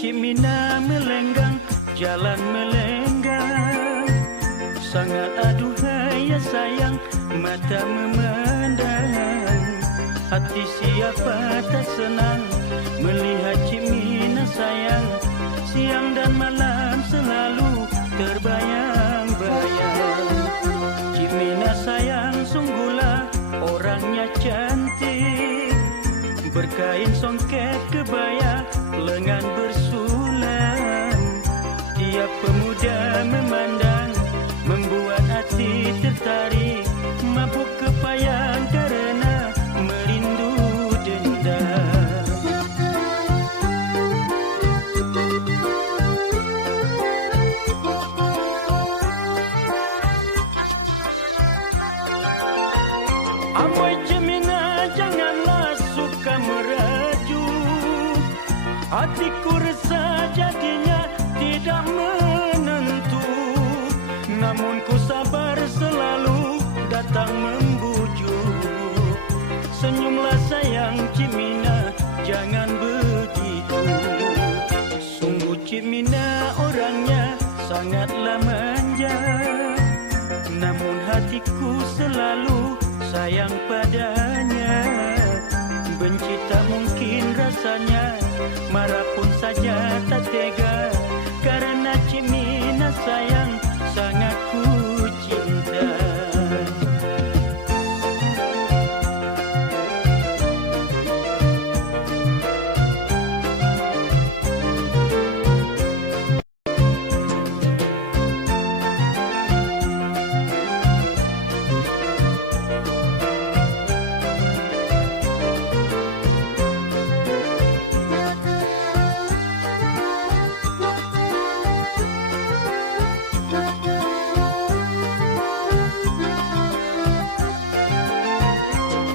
Cimina melenggang, jalan melenggang, sangat aduhai ya sayang, mata memandang. Hati siapa tak senang melihat Cimina sayang, siang dan malam selalu terbayang-bayang. Cimina sayang sungguhlah orangnya cantik, berkain songket kebaya lengan bersulam. Tiap pemuda memandang membuat hati tertarik, mabuk kepayang karena merindu dendam. Amboi Cimina janganlah suka merajuk, hatiku resah jadinya tidak menentu. Namun ku sabar selalu datang membujuk. Senyumlah sayang Cimina, jangan begitu. Sungguh Cimina orangnya sangatlah manja, namun hatiku selalu sayang padanya. Benci tak mungkin rasanya, marah pun saja tak tega, karena Cimina sayang sangat ku cinta.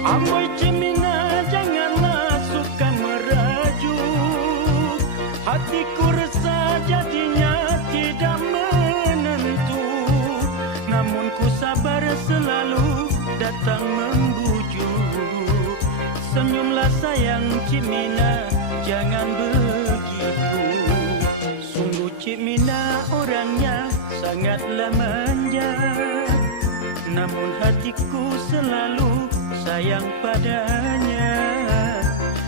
Amboi Cimina janganlah suka merajuk, hatiku resah jadinya tidak menentu. Namun ku sabar selalu datang membujuk. Senyumlah sayang Cimina, jangan begitu. Sungguh Cimina orangnya sangatlah manja, namun hatiku selalu sayang padanya.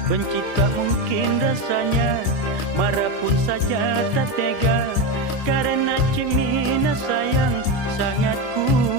Benci tak mungkin rasanya, marah pun saja tak tega, karena Cimina sayang sangat ku